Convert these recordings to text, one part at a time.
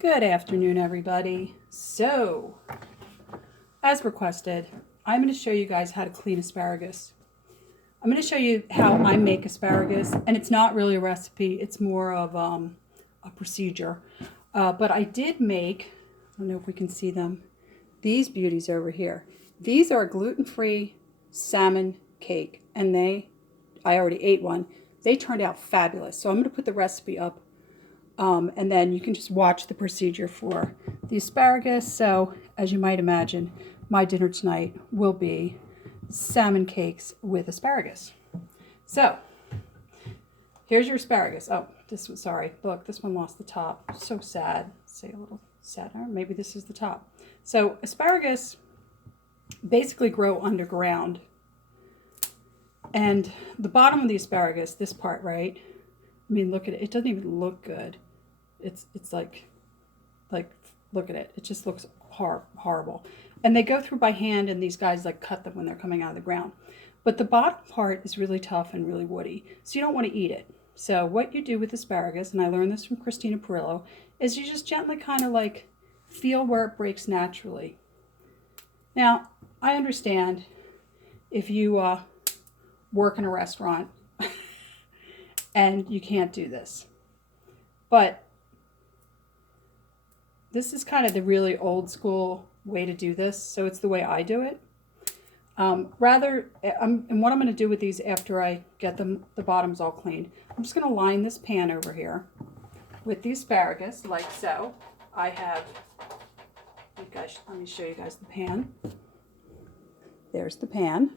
Good afternoon, everybody. So, as requested, I'm going to show you guys how to clean asparagus. I'm going to show you how I make asparagus, and it's not really a recipe, it's more of a procedure. But I did make, I don't know if we can see them, these beauties over here. These are gluten-free salmon cake, and I already ate one. They turned out fabulous. So I'm going to put the recipe up. And then you can just watch the procedure for the asparagus. So, as you might imagine, my dinner tonight will be salmon cakes with asparagus. So, here's your asparagus. Oh, sorry. Look, this one lost the top. So sad. Say a little sadder. Maybe this is the top. So, asparagus basically grow underground. And the bottom of the asparagus, this part, right? I mean, look at it. It doesn't even look good. It's like look at it. It just looks horrible. And they go through by hand, and these guys like cut them when they're coming out of the ground. But the bottom part is really tough and really woody, so you don't want to eat it. So what you do with asparagus, and I learned this from Christina Perillo, is you just gently kind of like feel where it breaks naturally. Now, I understand if you work in a restaurant and you can't do this, but this is kind of the really old school way to do this, so it's the way I do it. And what I'm going to do with these after I get the bottoms all cleaned, I'm just going to line this pan over here with the asparagus, like so. I have, let me show you guys the pan. There's the pan.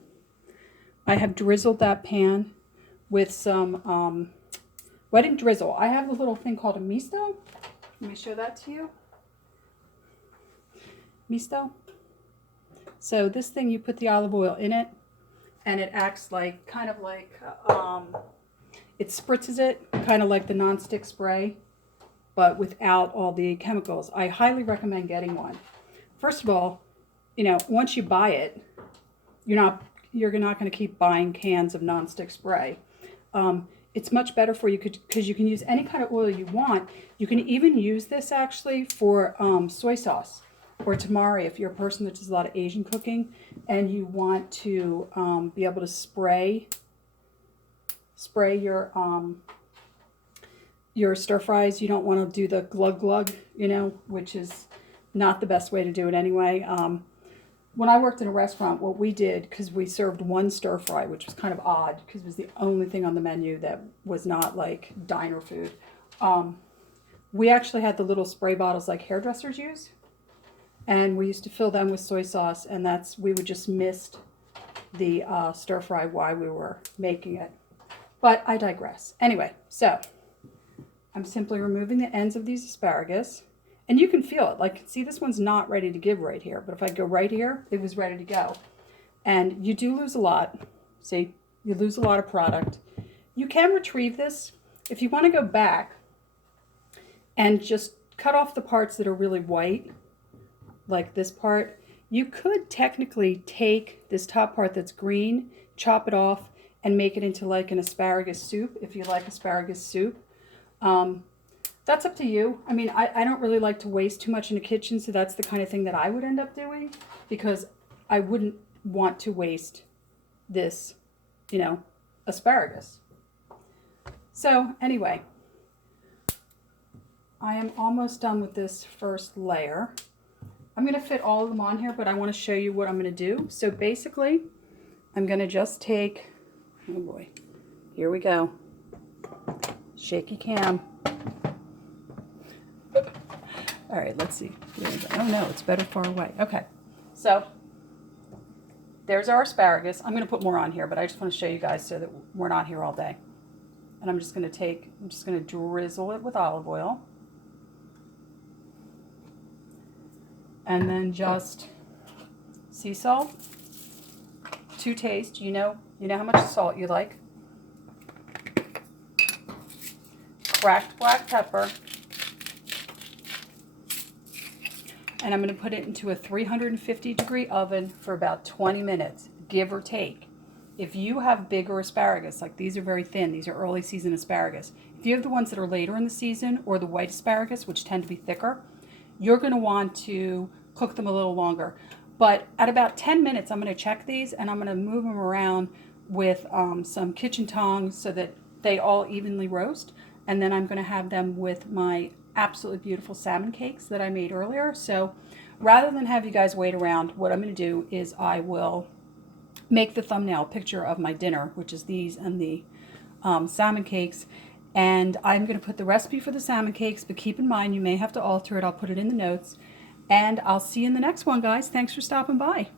I have drizzled that pan with some, well, I didn't drizzle. I have a little thing called a misto. Let me show that to you. Misto. So this thing, you put the olive oil in it, and it acts like, kind of like, it spritzes it, kind of like the non-stick spray, but without all the chemicals. I highly recommend getting one. First of all, you know, once you buy it, you're not going to keep buying cans of non-stick spray. It's much better for you because you can use any kind of oil you want. You can even use this actually for soy sauce or tamari if you're a person that does a lot of Asian cooking and you want to be able to spray your stir fries. You don't want to do the glug glug, you know, which is not the best way to do it anyway. When I worked in a restaurant, what we did, because we served one stir fry, which was kind of odd because it was the only thing on the menu that was not like diner food. We actually had the little spray bottles like hairdressers use. And we used to fill them with soy sauce, and we would just mist the stir fry while we were making it. But I digress. Anyway, so I'm simply removing the ends of these asparagus. And you can feel it. Like, see, this one's not ready to give right here. But if I go right here, it was ready to go. And you do lose a lot. See, you lose a lot of product. You can retrieve this. If you want to go back and just cut off the parts that are really white, like this part, you could technically take this top part that's green, chop it off, and make it into like an asparagus soup, if you like asparagus soup. That's up to you. I mean, I don't really like to waste too much in the kitchen, so that's the kind of thing that I would end up doing, because I wouldn't want to waste this, you know, asparagus. So anyway, I am almost done with this first layer. I'm going to fit all of them on here, but I want to show you what I'm going to do. So basically, I'm going to just take, oh boy, here we go. Shaky cam. All right, let's see. Oh no, it's better far away. Okay, so there's our asparagus. I'm going to put more on here, but I just want to show you guys so that we're not here all day. And I'm just going to drizzle it with olive oil. And then just sea salt to taste. You know how much salt you like. Cracked black pepper. And I'm going to put it into a 350-degree oven for about 20 minutes, give or take. If you have bigger asparagus, like these are very thin, these are early season asparagus. if you have the ones that are later in the season or the white asparagus, which tend to be thicker, you're going to want to cook them a little longer. But at about 10 minutes, I'm going to check these and I'm going to move them around with some kitchen tongs so that they all evenly roast. And then I'm going to have them with my absolutely beautiful salmon cakes that I made earlier. So rather than have you guys wait around, what I'm going to do is I will make the thumbnail picture of my dinner, which is these and the salmon cakes. And I'm going to put the recipe for the salmon cakes, but keep in mind you may have to alter it. I'll put it in the notes. And I'll see you in the next one, guys. Thanks for stopping by.